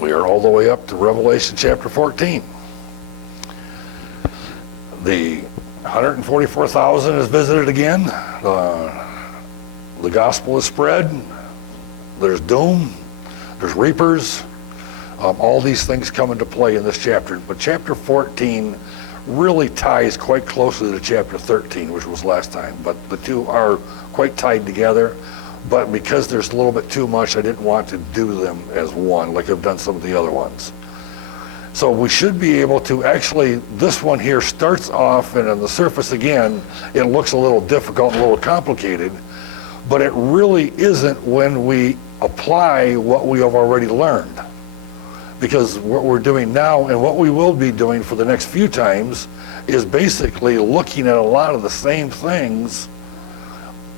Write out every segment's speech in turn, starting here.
We are all the way up to Revelation chapter 14. The 144,000 is visited again. The gospel is spread. There's doom. There's reapers. All these things come into play in this chapter. But chapter 14 really ties quite closely to chapter 13, which was last time. But the two are quite tied together. But because there's a little bit too much, I didn't want to do them as one, like I've done some of the other ones. So we should be able to actually, this one here starts off, and on the surface again, it looks a little difficult, a little complicated, but it really isn't when we apply what we have already learned. Because what we're doing now and what we will be doing for the next few times is basically looking at a lot of the same things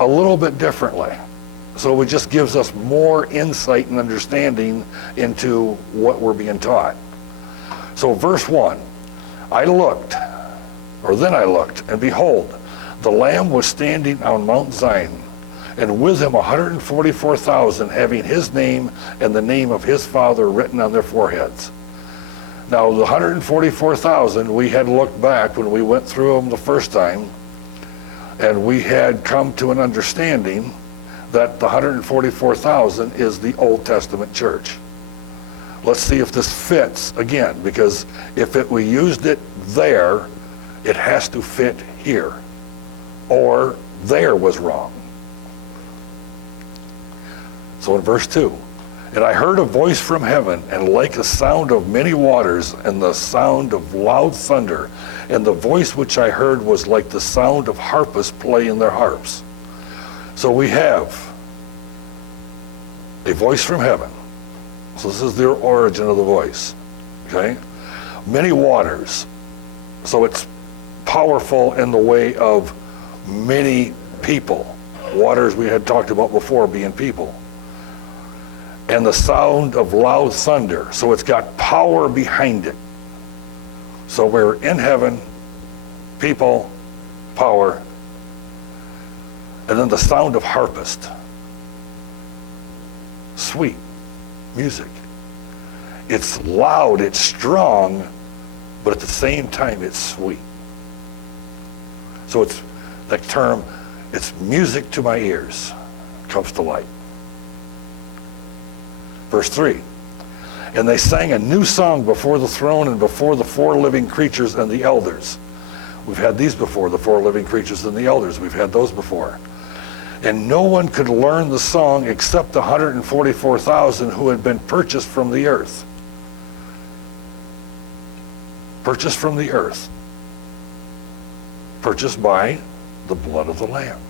a little bit differently. So it just gives us more insight and understanding into what we're being taught. So verse 1, then I looked, and behold, the Lamb was standing on Mount Zion, and with him 144,000, having his name and the name of his Father written on their foreheads. Now the 144,000, we had looked back when we went through them the first time, and we had come to an understanding that the 144,000 is the Old Testament church. Let's see if this fits again, because if we used it there, it has to fit here, or there was wrong. So in verse 2, and I heard a voice from heaven, and like the sound of many waters, and the sound of loud thunder, and the voice which I heard was like the sound of harpists playing their harps. So we have a voice from heaven. So this is the origin of the voice, okay? Many waters. So it's powerful in the way of many people. Waters we had talked about before being people. And the sound of loud thunder. So it's got power behind it. So we're in heaven, people, power, and then the sound of harpist. Sweet music. It's loud, it's strong, but at the same time it's sweet. So it's that term, it's music to my ears, comes to light. Verse 3, and they sang a new song before the throne and before the four living creatures and the elders. We've had these before, the four living creatures and the elders. We've had those before. And no one could learn the song except the 144,000 who had been purchased from the earth. Purchased from the earth. Purchased by the blood of the Lamb.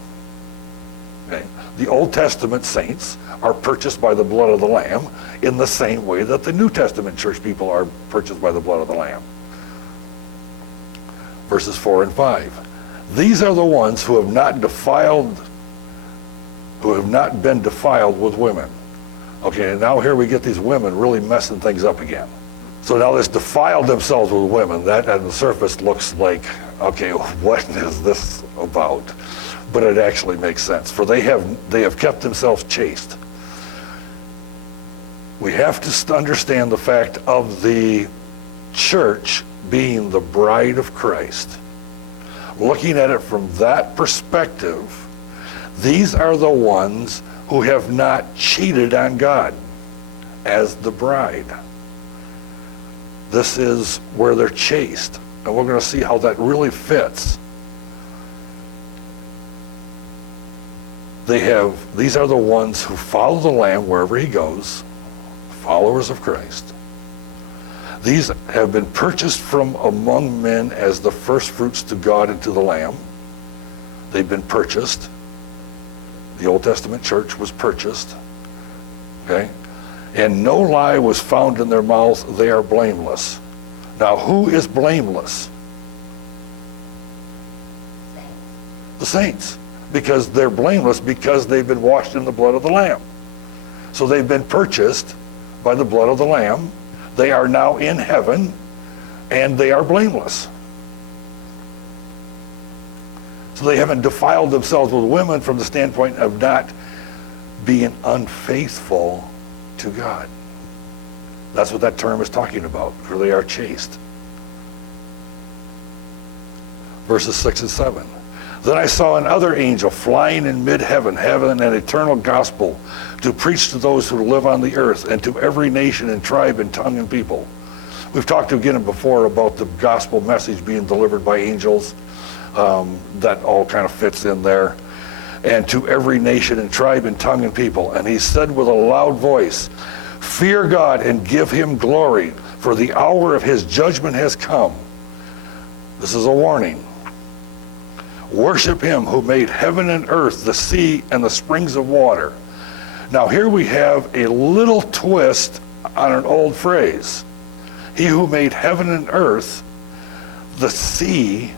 Okay. The Old Testament saints are purchased by the blood of the Lamb in the same way that the New Testament church people are purchased by the blood of the Lamb. Verses 4 and 5. These are the ones who have not been defiled with women. Okay, and now here we get these women really messing things up again. So now this defiled themselves with women, that on the surface looks like, okay, what is this about? But it actually makes sense, for they have kept themselves chaste. We have to understand the fact of the church being the bride of Christ. Looking at it from that perspective, these are the ones who have not cheated on God as the bride. This is where they're chaste, and we're going to see how that really fits. These are the ones who follow the Lamb wherever he goes, followers of Christ. These have been purchased from among men as the first fruits to God and to the Lamb. They've been purchased. The Old Testament church was purchased. Okay? And no lie was found in their mouths. They are blameless. Now, who is blameless? The saints. Because they're blameless because they've been washed in the blood of the Lamb. So they've been purchased by the blood of the Lamb. They are now in heaven, and they are blameless. So they haven't defiled themselves with women from the standpoint of not being unfaithful to God. That's what that term is talking about, for they are chaste. Verses 6 and 7. Then I saw another angel flying in mid-heaven, having an eternal gospel to preach to those who live on the earth and to every nation and tribe and tongue and people. We've talked again before about the gospel message being delivered by angels. That all kind of fits in there. And to every nation and tribe and tongue and people. And he said with a loud voice, "Fear God and give him glory, for the hour of his judgment has come." This is a warning. "Worship him who made heaven and earth, the sea, and the springs of water." Now here we have a little twist on an old phrase. He who made heaven and earth, the sea,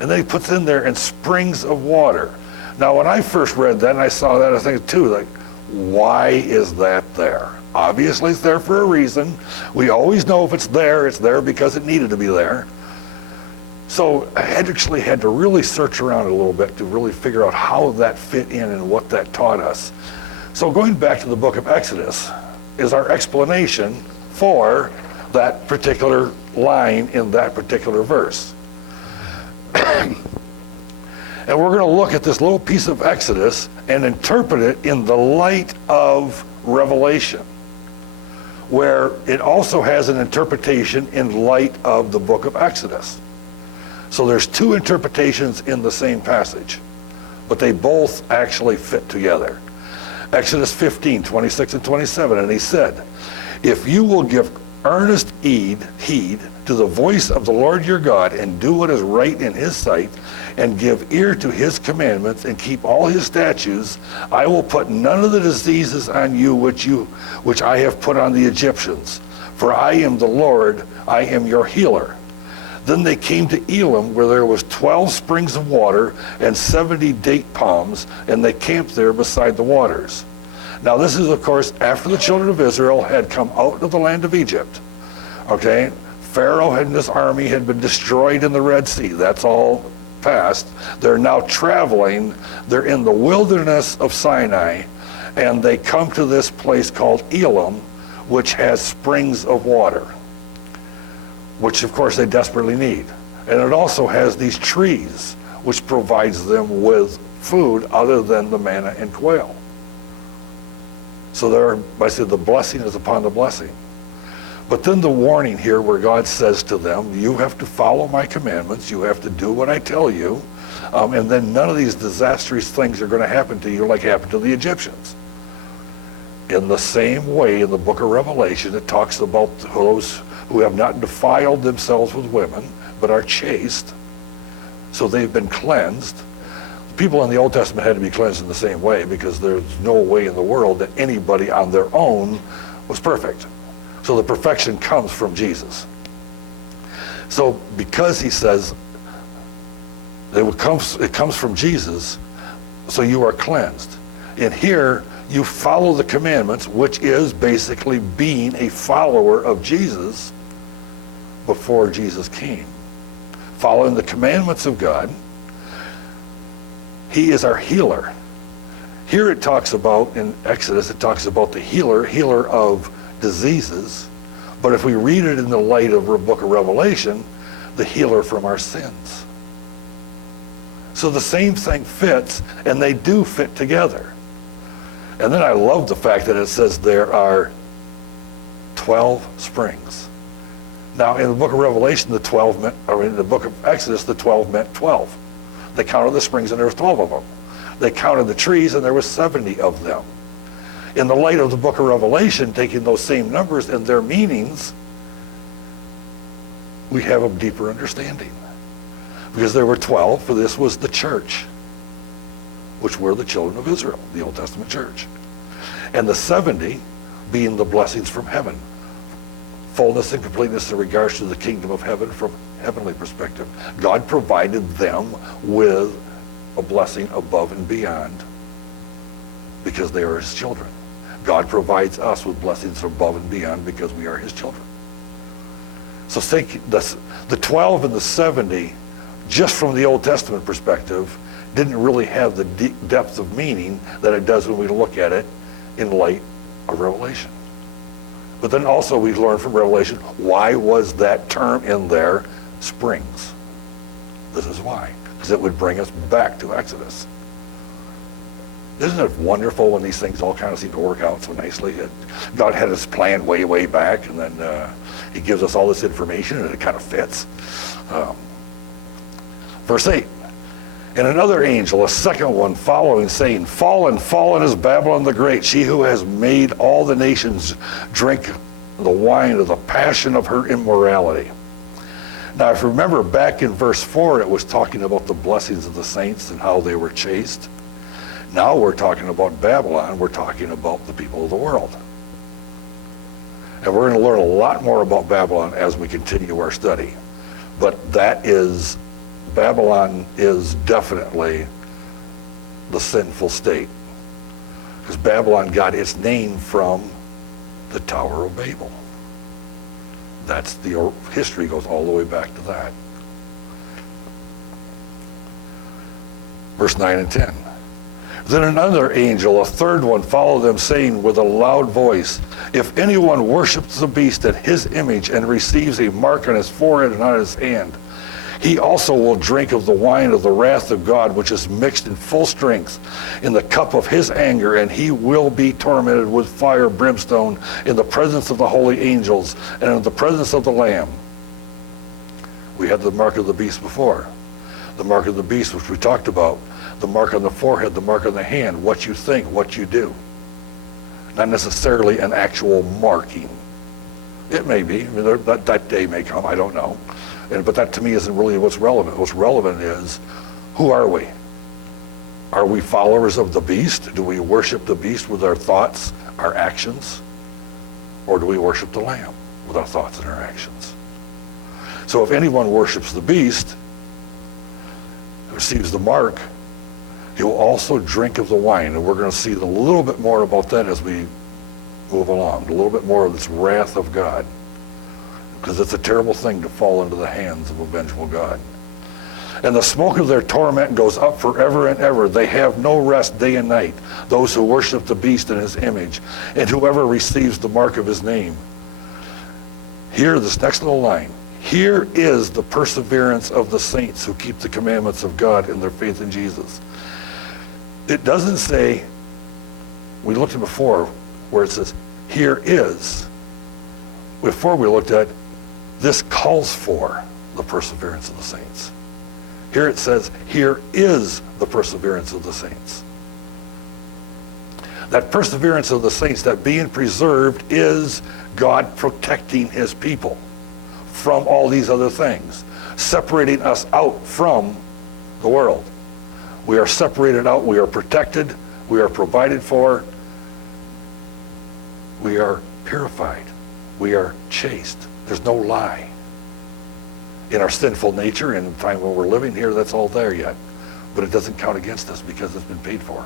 and then he puts in there, and springs of water. Now when I first read that and I saw that, I think too, like, why is that there? Obviously it's there for a reason. We always know if it's there because it needed to be there. So I actually had to really search around a little bit to really figure out how that fit in and what that taught us. So going back to the book of Exodus is our explanation for that particular line in that particular verse. And we're going to look at this little piece of Exodus and interpret it in the light of Revelation, where it also has an interpretation in light of the book of Exodus. So there's two interpretations in the same passage, but they both actually fit together. Exodus 15, 26 and 27, and he said, "If you will give earnest heed to the voice of the Lord your God, and do what is right in his sight, and give ear to his commandments, and keep all his statutes, I will put none of the diseases on you which I have put on the Egyptians. For I am the Lord, I am your healer." Then they came to Elim, where there was 12 springs of water and 70 date palms, and they camped there beside the waters. Now this is, of course, after the children of Israel had come out of the land of Egypt. Okay? Pharaoh and his army had been destroyed in the Red Sea. That's all past. They're now traveling. They're in the wilderness of Sinai, and they come to this place called Elim, which has springs of water, which of course they desperately need. And it also has these trees, which provides them with food other than the manna and quail. So I said the blessing is upon the blessing. But then the warning here where God says to them, you have to follow my commandments, you have to do what I tell you, and then none of these disastrous things are going to happen to you like happened to the Egyptians. In the same way, in the book of Revelation, it talks about those who have not defiled themselves with women, but are chaste, so they've been cleansed. People in the Old Testament had to be cleansed in the same way, because there's no way in the world that anybody on their own was perfect. So the perfection comes from Jesus. So because he says it comes from Jesus, so you are cleansed. And here you follow the commandments, which is basically being a follower of Jesus before Jesus came. Following the commandments of God. He is our healer. Here it talks about, in Exodus, it talks about the healer of diseases. But if we read it in the light of the book of Revelation, the healer from our sins. So the same thing fits, and they do fit together. And then I love the fact that it says there are 12 springs. Now in the book of Revelation, in the book of Exodus, the 12 meant 12. They counted the springs and there was 12 of them. They counted the trees and there was 70 of them. In the light of the book of Revelation, taking those same numbers and their meanings, we have a deeper understanding. Because there were 12, for this was the church, which were the children of Israel, the Old Testament church. And the 70 being the blessings from heaven. Fullness and completeness in regards to the kingdom of heaven from heavenly perspective. God provided them with a blessing above and beyond because they are his children. God provides us with blessings above and beyond because we are his children. So think the 12 and the 70, just from the Old Testament perspective, didn't really have the depth of meaning that it does when we look at it in light of Revelation. But then also we learn from Revelation, why was that term in there, springs? This is why, because it would bring us back to Exodus. Isn't it wonderful when these things all kind of seem to work out so nicely? God had his plan way, way back, and then he gives us all this information, and it kind of fits. Verse 8, and another angel, a second one, following, saying, Fallen, fallen is Babylon the Great, she who has made all the nations drink the wine of the passion of her immorality. Now, if you remember back in verse 4, it was talking about the blessings of the saints and how they were chaste. Now we're talking about Babylon. We're talking about the people of the world. And we're going to learn a lot more about Babylon as we continue our study. But Babylon is definitely the sinful state. Because Babylon got its name from the Tower of Babel. That's the history goes all the way back to that. Verse 9 and 10. Then another angel, a third one, followed them, saying with a loud voice, If anyone worships the beast and his image and receives a mark on his forehead and on his hand, he also will drink of the wine of the wrath of God, which is mixed in full strength in the cup of his anger, and he will be tormented with fire, brimstone, in the presence of the holy angels and in the presence of the Lamb. We had the mark of the beast before. The mark of the beast, which we talked about. The mark on the forehead, the mark on the hand, what you think, what you do. Not necessarily an actual marking. It may be, that day may come, I don't know. But that to me isn't really what's relevant. What's relevant is, who are we? Are we followers of the beast? Do we worship the beast with our thoughts, our actions? Or do we worship the Lamb with our thoughts and our actions? So if anyone worships the beast, receives the mark, he will also drink of the wine. And we're going to see a little bit more about that as we move along. A little bit more of this wrath of God. Because it's a terrible thing to fall into the hands of a vengeful God. And the smoke of their torment goes up forever and ever. They have no rest day and night, those who worship the beast in his image, and whoever receives the mark of his name. Here, this next little line. Here is the perseverance of the saints who keep the commandments of God in their faith in Jesus. It doesn't say, we looked at before, where it says, here is. Before we looked at, this calls for the perseverance of the saints. Here it says, here is the perseverance of the saints. That perseverance of the saints, that being preserved, is God protecting his people from all these other things, separating us out from the world. We are separated out, we are protected, we are provided for, we are purified, we are chaste. There's no lie. In our sinful nature, in the time when we're living here, that's all there yet. But it doesn't count against us because it's been paid for.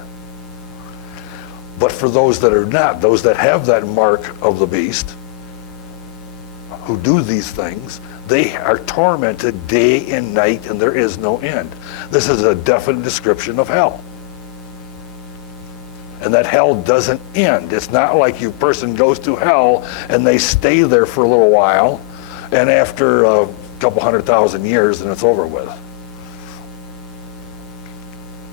But for those that are not, those that have that mark of the beast, who do these things, they are tormented day and night, and there is no end. This is a definite description of hell. And that hell doesn't end. It's not like a person goes to hell and they stay there for a little while, and after a couple 100,000 years, and it's over with.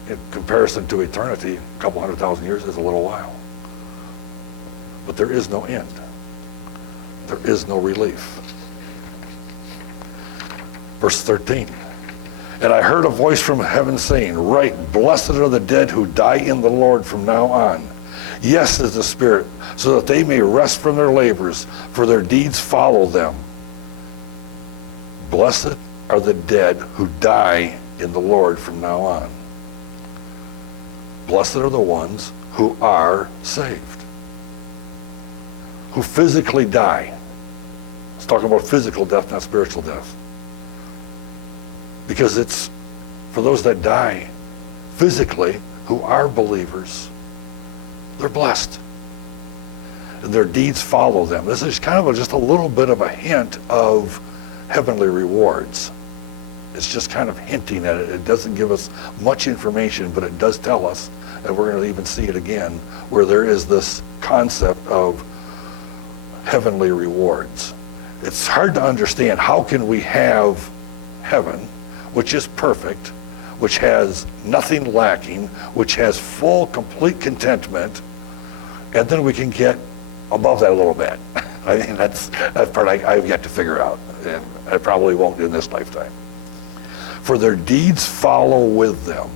In comparison to eternity, a couple 100,000 years is a little while. But there is no end. There is no relief. Verse 13. And I heard a voice from heaven saying, Write, blessed are the dead who die in the Lord from now on. Yes, is the Spirit, so that they may rest from their labors, for their deeds follow them. Blessed are the dead who die in the Lord from now on. Blessed are the ones who are saved, who physically die. It's talking about physical death, not spiritual death. Because it's for those that die physically, who are believers, they're blessed. And their deeds follow them. This is kind of just a little bit of a hint of heavenly rewards. It's just kind of hinting at it. It doesn't give us much information, but it does tell us, and we're going to even see it again, where there is this concept of heavenly rewards. It's hard to understand how can we have heaven, which is perfect, which has nothing lacking, which has full, complete contentment, and then we can get above that a little bit. I mean, that's part I've yet to figure out, and I probably won't in this lifetime. For their deeds follow with them.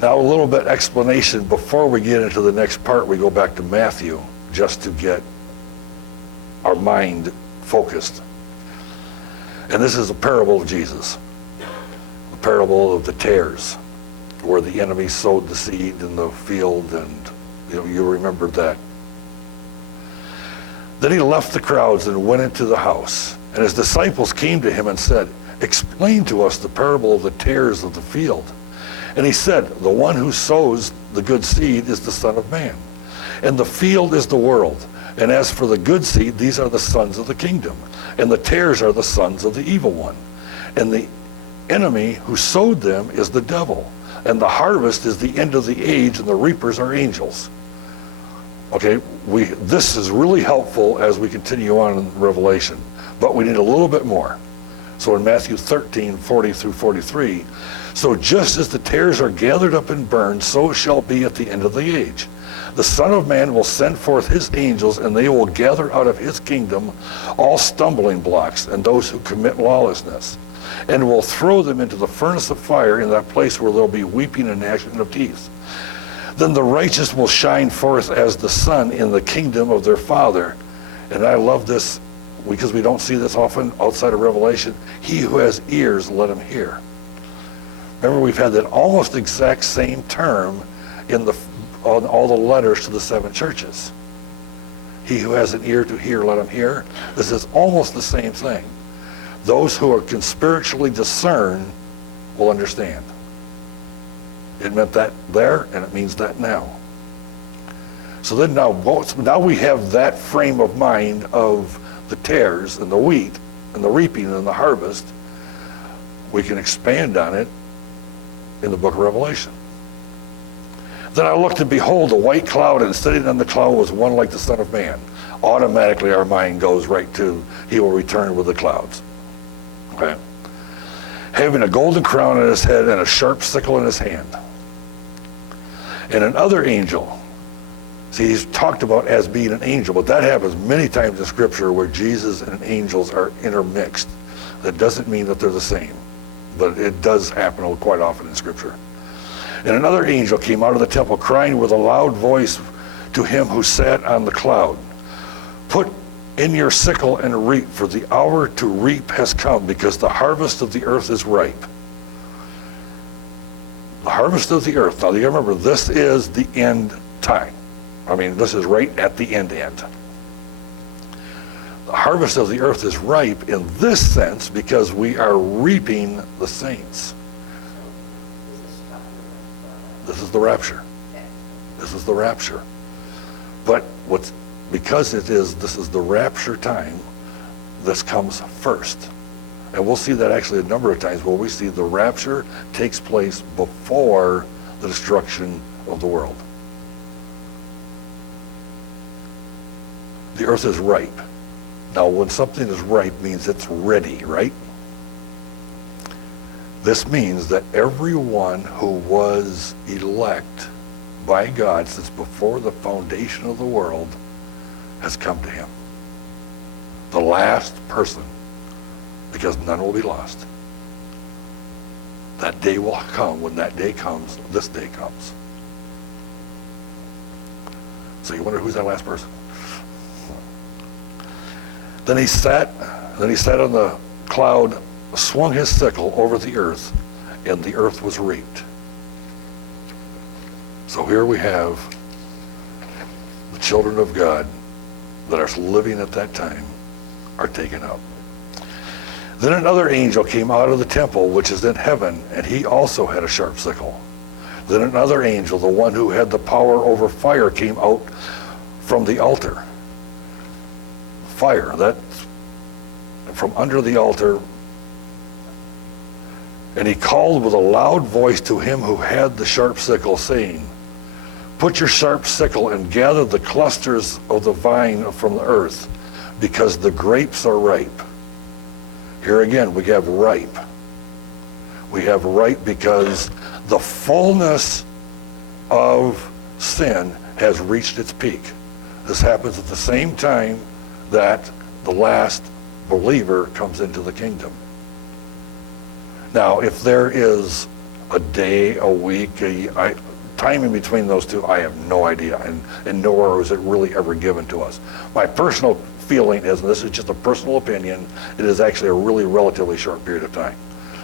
Now a little bit explanation before we get into the next part. We go back to Matthew just to get our mind focused. And this is a parable of Jesus, the parable of the tares, where the enemy sowed the seed in the field, and you remember that. Then he left the crowds and went into the house, and his disciples came to him and said, "Explain to us the parable of the tares of the field." And he said, "The one who sows the good seed is the Son of Man, and the field is the world. And as for the good seed, these are the sons of the kingdom, and the tares are the sons of the evil one. And the enemy who sowed them is the devil. And the harvest is the end of the age, and the reapers are angels." Okay, this is really helpful as we continue on in Revelation, but we need a little bit more. So in Matthew 13, 40 through 43, "So just as the tares are gathered up and burned, so shall be at the end of the age. The Son of Man will send forth his angels, and they will gather out of his kingdom all stumbling blocks and those who commit lawlessness, and will throw them into the furnace of fire, in that place where there will be weeping and gnashing of teeth. Then the righteous will shine forth as the sun in the kingdom of their Father." And I love this because we don't see this often outside of Revelation. "He who has ears, let him hear." Remember, we've had that almost exact same term on all the letters to the 7 churches. "He who has an ear to hear, let him hear." This is almost the same thing. Those who can spiritually discern will understand. It meant that there, and it means that now. So then now we have that frame of mind of the tares and the wheat and the reaping and the harvest. We can expand on it in the book of Revelation. "Then I looked, and behold, a white cloud, and sitting on the cloud was one like the Son of Man." Automatically our mind goes right to, he will return with the clouds. Okay? "Having a golden crown on his head and a sharp sickle in his hand. And another angel," see, he's talked about as being an angel, but that happens many times in Scripture where Jesus and angels are intermixed. That doesn't mean that they're the same, but it does happen quite often in Scripture. "And another angel came out of the temple, crying with a loud voice to him who sat on the cloud, 'Put in your sickle and reap, for the hour to reap has come, because the harvest of the earth is ripe.'" The harvest of the earth. Now you remember, this is the end time. I mean, this is right at the end. The harvest of the earth is ripe in this sense because we are reaping the saints. This is the rapture. This is the rapture. But because this is the rapture time, this comes first. And we'll see that actually a number of times where we see the rapture takes place before the destruction of the world. The earth is ripe. Now, when something is ripe means it's ready, right? This means that everyone who was elect by God since before the foundation of the world has come to him. The last person, because none will be lost. That day will come. When that day comes, this day comes. So you wonder who's that last person? Then he sat on the cloud, swung his sickle over the earth, and the earth was reaped. So here we have the children of God that are living at that time are taken up. Then another angel came out of the temple which is in heaven, and he also had a sharp sickle. Then another angel, the one who had the power over fire, came out from the altar. Fire, that's from under the altar. And he called with a loud voice to him who had the sharp sickle, saying, Put your sharp sickle and gather the clusters of the vine from the earth, because the grapes are ripe. Here again, we have ripe. We have ripe because the fullness of sin has reached its peak. This happens at the same time that the last believer comes into the kingdom. Now, if there is a day, a week, time in between those two, I have no idea, and nor was it really ever given to us. My personal feeling is, and this is just a personal opinion, it is actually a really relatively short period of time,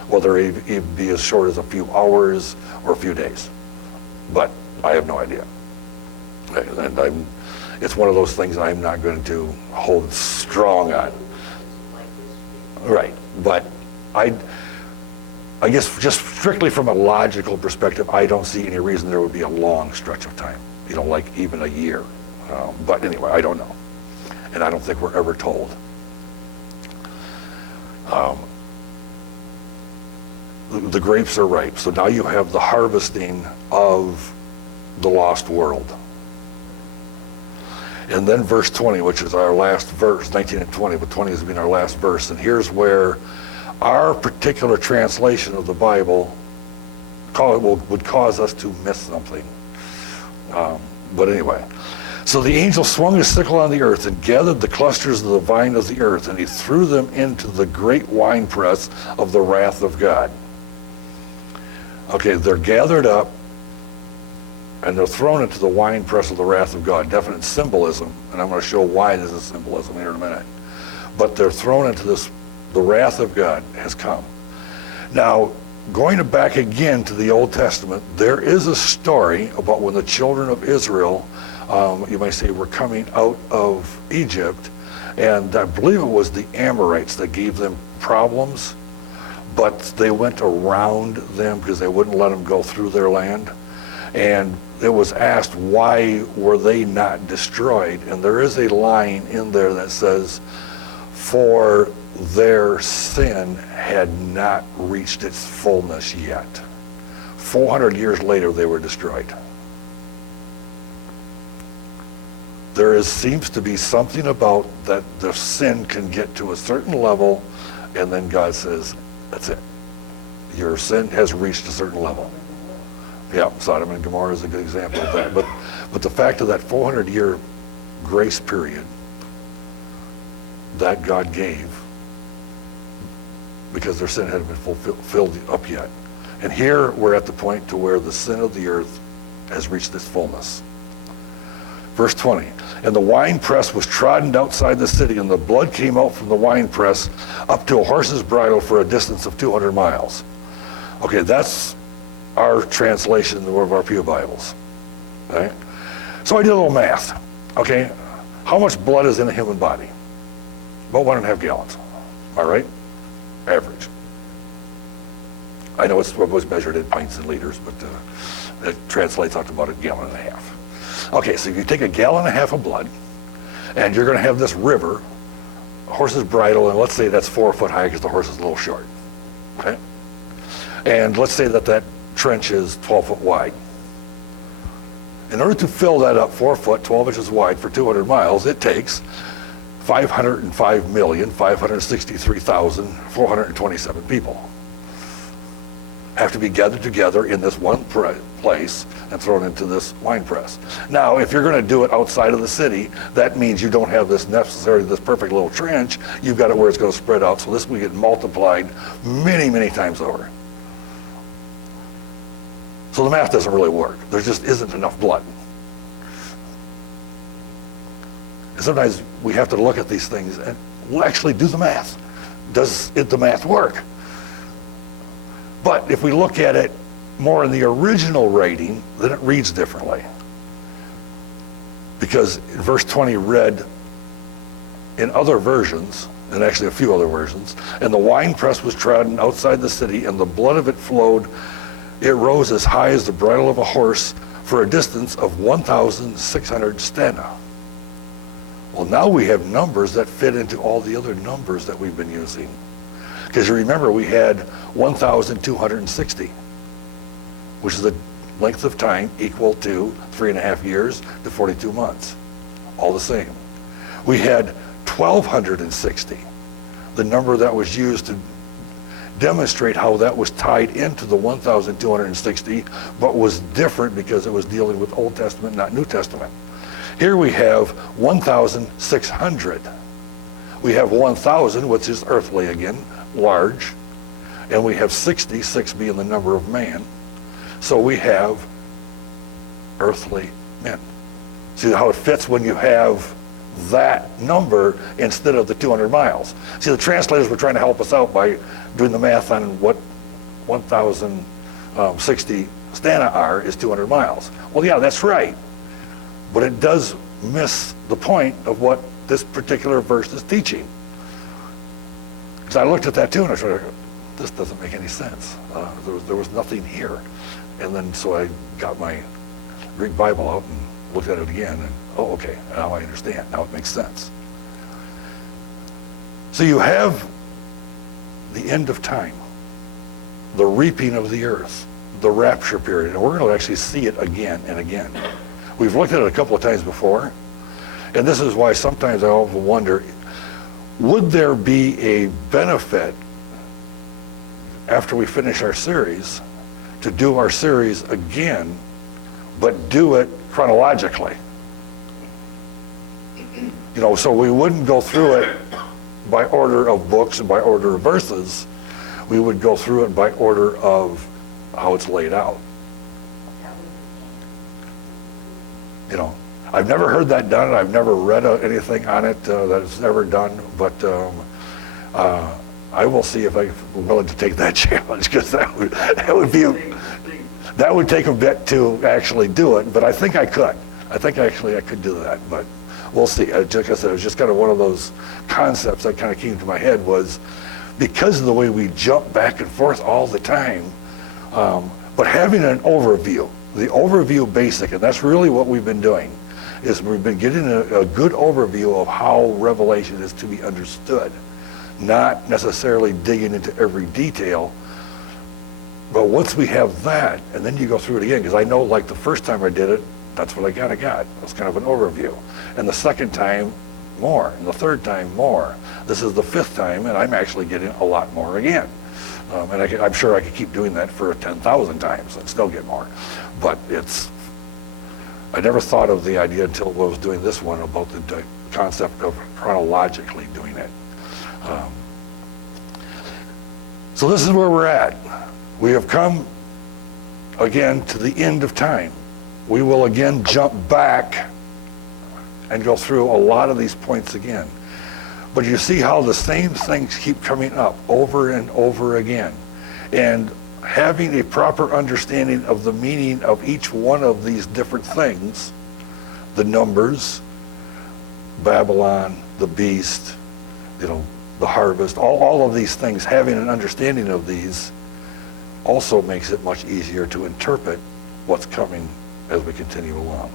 whether it be as short as a few hours or a few days. But I have no idea. And it's one of those things I'm not going to hold strong on. Right, but I guess just strictly from a logical perspective, I don't see any reason there would be a long stretch of time, like even a year. But anyway, I don't know. And I don't think we're ever told. The grapes are ripe, so now you have the harvesting of the lost world. And then verse 20, which is our last verse, 19 and 20, but 20 has been our last verse. And here's where our particular translation of the Bible would cause us to miss something. But anyway, so the angel swung his sickle on the earth and gathered the clusters of the vine of the earth, and he threw them into the great winepress of the wrath of God. Okay, they're gathered up and they're thrown into the winepress of the wrath of God. Definite symbolism, and I'm going to show why this is symbolism here in a minute. But they're thrown into this. The wrath of God has come. Now, going back again to the Old Testament, there is a story about when the children of Israel, you might say, were coming out of Egypt, and I believe it was the Amorites that gave them problems, but they went around them because they wouldn't let them go through their land. And it was asked, why were they not destroyed? And there is a line in there that says, for their sin had not reached its fullness yet. 400 years later, they were destroyed. There seems to be something about that the sin can get to a certain level, and then God says, that's it. Your sin has reached a certain level. Yeah, Sodom and Gomorrah is a good example of that. But the fact of that 400-year grace period that God gave, because their sin hadn't been filled up yet. And here we're at the point to where the sin of the earth has reached its fullness. Verse 20, and the winepress was trodden outside the city, and the blood came out from the winepress up to a horse's bridle for a distance of 200 miles. Okay, that's our translation of our Pew Bibles. Okay? So I did a little math. Okay, how much blood is in a human body? About 1.5 gallons. Am I right? Average. I know it's was measured in pints and liters, but it translates out to about 1.5 gallons. Okay, so if you take 1.5 gallons of blood, and you're going to have this river, a horse's bridle, and let's say that's 4 foot high because the horse is a little short. Okay? And let's say that trench is 12 foot wide. In order to fill that up 4 foot, 12 inches wide for 200 miles, it takes 505,563,427 people have to be gathered together in this one place and thrown into this wine press. Now, if you're going to do it outside of the city, that means you don't have this perfect little trench. You've got it where it's going to spread out, so this will get multiplied many, many times over. So the math doesn't really work. There just isn't enough blood. And sometimes we have to look at these things and we'll actually do the math. Does the math work? But if we look at it more in the original writing, then it reads differently. Because verse 20 read in other versions, and actually a few other versions, and the winepress was trodden outside the city, and the blood of it flowed. It rose as high as the bridle of a horse for a distance of 1,600 stena. Well, now we have numbers that fit into all the other numbers that we've been using. Because you remember we had 1,260, which is length of time equal to 3.5 years to 42 months. All the same. We had 1,260, the number that was used to demonstrate how that was tied into the 1,260, but was different because it was dealing with Old Testament, not New Testament. Here we have 1,600. We have 1,000, which is earthly again, large, and we have 60, 6 being the number of man. So we have earthly men. See how it fits when you have that number instead of the 200 miles. See, the translators were trying to help us out by doing the math on what 1,060 stana are is 200 miles. Well, yeah, that's right. But it does miss the point of what this particular verse is teaching. Because I looked at that too and I started, this doesn't make any sense. There was nothing here. And then so I got my Greek Bible out and looked at it again and, oh, okay, now I understand. Now it makes sense. So you have the end of time, the reaping of the earth, the rapture period, and we're going to actually see it again and again. We've looked at it a couple of times before, and this is why sometimes I often wonder, would there be a benefit after we finish our series to do our series again, but do it chronologically? You know, so we wouldn't go through it by order of books and by order of verses. We would go through it by order of how it's laid out. You know, I've never heard that done. I've never read anything on it that it's ever done, but I will see if I'm willing to take that challenge, because that would take a bit to actually do it, but I think I could. I think actually I could do that, but we'll see. Like I said, it was just kind of one of those concepts that kind of came to my head, was because of the way we jump back and forth all the time, but having an overview, the overview basic, and that's really what we've been doing, is we've been getting a good overview of how Revelation is to be understood, not necessarily digging into every detail. But once we have that, and then you go through it again, because I know like the first time I did it, that's what I got. It was kind of an overview. And the second time, more. And the third time, more. This is the fifth time, and I'm actually getting a lot more again. And I'm sure I could keep doing that for 10,000 times and still get more. But I never thought of the idea until I was doing this one about the concept of chronologically doing it. So this is where we're at. We have come again to the end of time. We will again jump back and go through a lot of these points again. But you see how the same things keep coming up over and over again. And having a proper understanding of the meaning of each one of these different things, the numbers, Babylon, the beast, the harvest, all of these things, having an understanding of these also makes it much easier to interpret what's coming as we continue along.